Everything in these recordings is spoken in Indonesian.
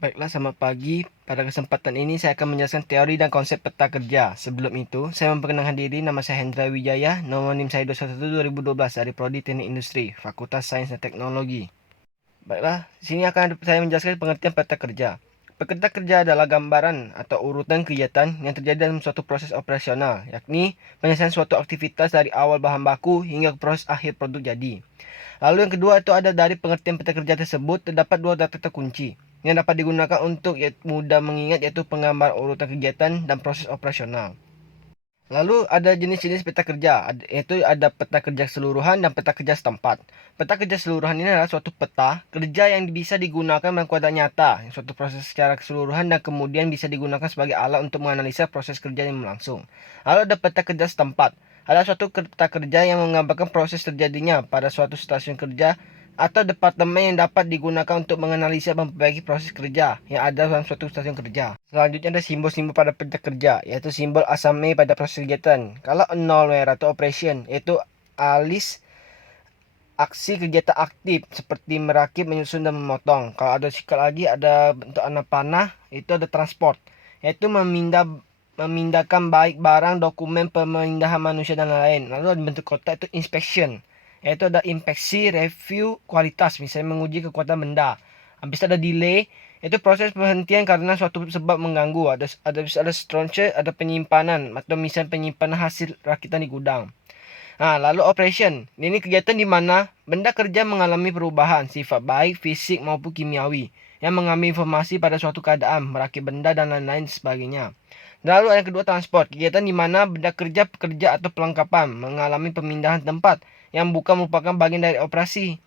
Baiklah, selamat pagi. Pada kesempatan ini saya akan menjelaskan teori dan konsep peta kerja. Sebelum itu, saya memperkenalkan diri. Nama saya Hendra Wijaya, nomor NIM saya 211-2012 dari Prodi Teknik Industri, Fakultas Sains dan Teknologi. Baiklah, di sini akan saya menjelaskan pengertian peta kerja. Peta kerja adalah gambaran atau urutan kegiatan yang terjadi dalam suatu proses operasional, yakni penyelesaian suatu aktivitas dari awal bahan baku hingga proses akhir produk jadi. Lalu yang kedua itu ada dari pengertian peta kerja tersebut terdapat dua data kunci yang dapat digunakan untuk mudah mengingat, yaitu penggambaran urutan kegiatan dan proses operasional. Lalu ada jenis-jenis peta kerja, yaitu ada peta kerja keseluruhan dan peta kerja setempat. Peta kerja keseluruhan ini adalah suatu peta kerja yang bisa digunakan dalam keadaan nyata, suatu proses secara keseluruhan dan kemudian bisa digunakan sebagai alat untuk menganalisa proses kerja yang berlangsung. Lalu ada peta kerja setempat, adalah suatu peta kerja yang menggambarkan proses terjadinya pada suatu stasiun kerja atau departemen yang dapat digunakan untuk menganalisa dan memperbaiki proses kerja yang ada dalam suatu stasiun kerja. Selanjutnya ada simbol-simbol pada peta kerja, yaitu simbol asam E pada proses kegiatan. Kalau nol merah atau operation, yaitu alis aksi kegiatan aktif seperti merakit, menyusun, dan memotong. Kalau ada sikal lagi, ada bentuk anak panah, itu ada transport, yaitu memindahkan baik barang, dokumen, pemindahan manusia, dan lain-lain. Lalu ada bentuk kotak, itu inspection, yaitu ada inspeksi, review, kualitas, misalnya menguji kekuatan benda. Habis itu ada delay, itu proses penghentian karena suatu sebab mengganggu. Ada storage, ada penyimpanan atau misalnya penyimpanan hasil rakitan di gudang. Nah, lalu operation. Ini kegiatan di mana benda kerja mengalami perubahan sifat baik fisik maupun kimiawi yang mengambil informasi pada suatu keadaan, merakit benda dan lain-lain sebagainya. Lalu yang kedua, transport. Kegiatan di mana benda kerja, pekerja atau pelengkapan mengalami pemindahan tempat yang bukan merupakan bagian dari operasi.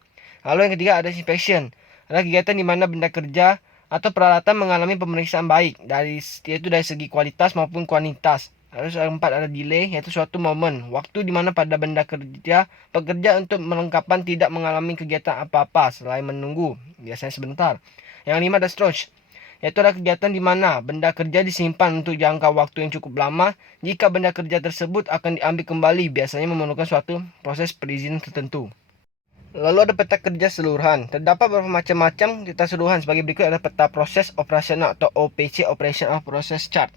Lalu yang ketiga ada inspection. Adalah kegiatan di mana benda kerja atau peralatan mengalami pemeriksaan baik yaitu dari segi kualitas maupun kuantitas. Lalu yang keempat ada delay, yaitu suatu momen waktu di mana pada benda kerja pekerja untuk melengkapan tidak mengalami kegiatan apa-apa selain menunggu, biasanya sebentar. Yang lima ada storage, yaitu adalah kegiatan di mana benda kerja disimpan untuk jangka waktu yang cukup lama. Jika benda kerja tersebut akan diambil kembali, biasanya memerlukan suatu proses perizinan tertentu. Lalu ada peta kerja keseluruhan. Terdapat beberapa macam-macam peta keseluruhan. Sebagai berikut ada peta proses operasional atau OPC, Operational Process Chart.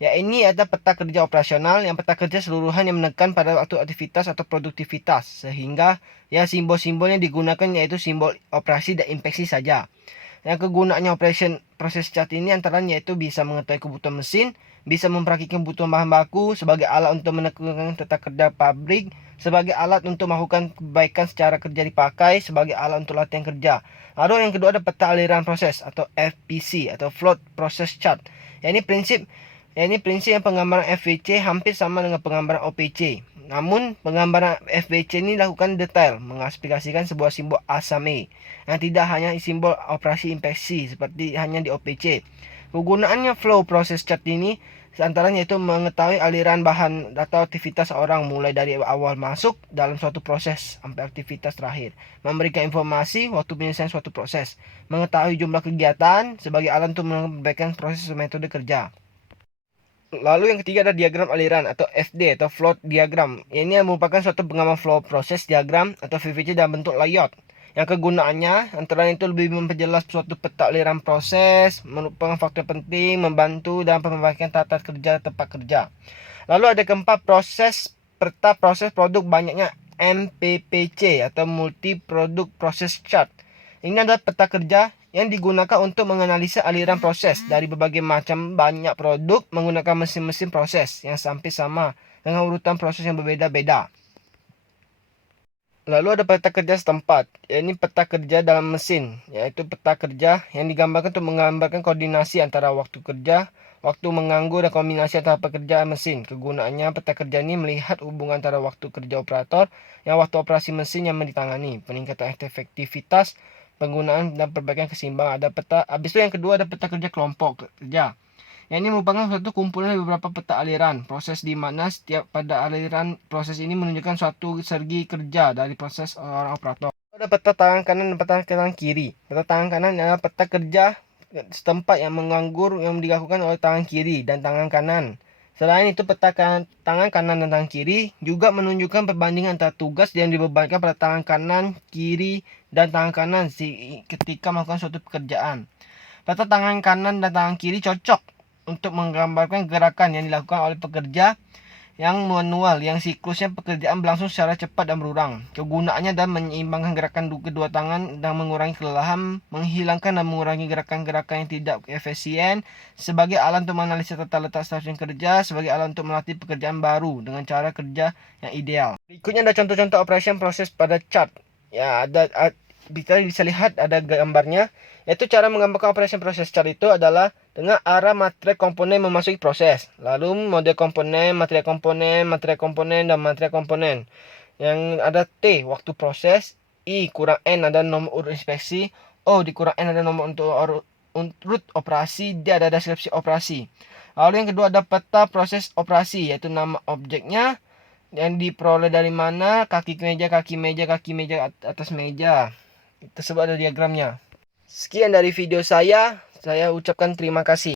Ya, ini ada peta kerja operasional, yang peta kerja seluruhan yang menekan pada waktu aktivitas atau produktivitas, sehingga ya simbol-simbol yang digunakan yaitu simbol operasi dan inspeksi saja. Yang kegunaannya operation proses chart ini antara yaitu bisa mengetahui kebutuhan mesin, bisa memperhatikan kebutuhan bahan baku sebagai alat untuk menekan tata kerja pabrik, sebagai alat untuk melakukan kebaikan secara kerja dipakai, sebagai alat untuk latihan kerja. Lalu yang kedua ada peta aliran proses atau FPC atau Flow Process Chart. Ini prinsip yang penggambaran FVC hampir sama dengan penggambaran OPC. Namun, penggambaran FVC ini dilakukan detail, mengaplikasikan sebuah simbol asam E, yang tidak hanya simbol operasi inspeksi seperti hanya di OPC. Kegunaannya flow process chart ini seantaranya itu mengetahui aliran bahan atau aktivitas orang mulai dari awal masuk dalam suatu proses sampai aktivitas terakhir, memberikan informasi waktu penyelesaian suatu proses, mengetahui jumlah kegiatan sebagai alat untuk memperbaikan proses metode kerja. Lalu yang ketiga ada diagram aliran atau FD atau flow diagram. Ini merupakan suatu penggambaran flow proses diagram atau VVC dalam bentuk layout. Yang kegunaannya antara itu lebih memperjelas suatu peta aliran proses, merupakan faktor penting membantu dalam perbaikan tata kerja tempat kerja. Lalu ada keempat peta proses produk banyaknya MPPC atau multi product process chart. Ini adalah peta kerja yang digunakan untuk menganalisa aliran proses dari berbagai macam banyak produk menggunakan mesin-mesin proses yang sampai sama dengan urutan proses yang berbeda-beda. Lalu ada peta kerja setempat, ini peta kerja dalam mesin, yaitu peta kerja yang digambarkan untuk menggambarkan koordinasi antara waktu kerja, waktu menganggur, dan kombinasi antara pekerja mesin. Kegunaannya peta kerja ini melihat hubungan antara waktu kerja operator yang waktu operasi mesin yang ditangani, peningkatan efektivitas, penggunaan dan perbaikan keseimbangan. Ada peta, habis itu yang kedua ada peta kerja kelompok kerja. Yang ini merupakan suatu kumpulan dari beberapa peta aliran proses di mana setiap pada aliran proses ini menunjukkan suatu segi kerja dari proses orang operator. Ada peta tangan kanan dan peta tangan kiri. Peta tangan kanan adalah peta kerja setempat yang menganggur yang dilakukan oleh tangan kiri dan tangan kanan. Selain itu, peta tangan kanan dan tangan kiri juga menunjukkan perbandingan antara tugas yang dibebankan pada tangan kanan, kiri, dan tangan kanan ketika melakukan suatu pekerjaan. Peta tangan kanan dan tangan kiri cocok untuk menggambarkan gerakan yang dilakukan oleh pekerja yang manual, yang siklusnya pekerjaan berlangsung secara cepat dan berulang. Kegunaannya adalah menyeimbangkan gerakan kedua tangan dan mengurangi kelelahan, menghilangkan dan mengurangi gerakan-gerakan yang tidak efisien, sebagai alat untuk menganalisis tata letak stasiun kerja, sebagai alat untuk melatih pekerjaan baru dengan cara kerja yang ideal. Berikutnya ada contoh-contoh operation proses pada chart. Ya, kita bisa lihat ada gambarnya, yaitu cara menggambarkan operation proses chart itu adalah dengan arah materai komponen memasuki proses. Lalu model komponen, material komponen, dan material komponen. Yang ada T, waktu proses. I, kurang N, ada nomor urut inspeksi. O, dikurang N, ada nomor untuk urut operasi. D, ada deskripsi operasi. Lalu yang kedua ada peta proses operasi, yaitu nama objeknya, yang diperoleh dari mana, kaki meja, atas meja. Tersebut ada diagramnya. Sekian dari video saya ucapkan terima kasih.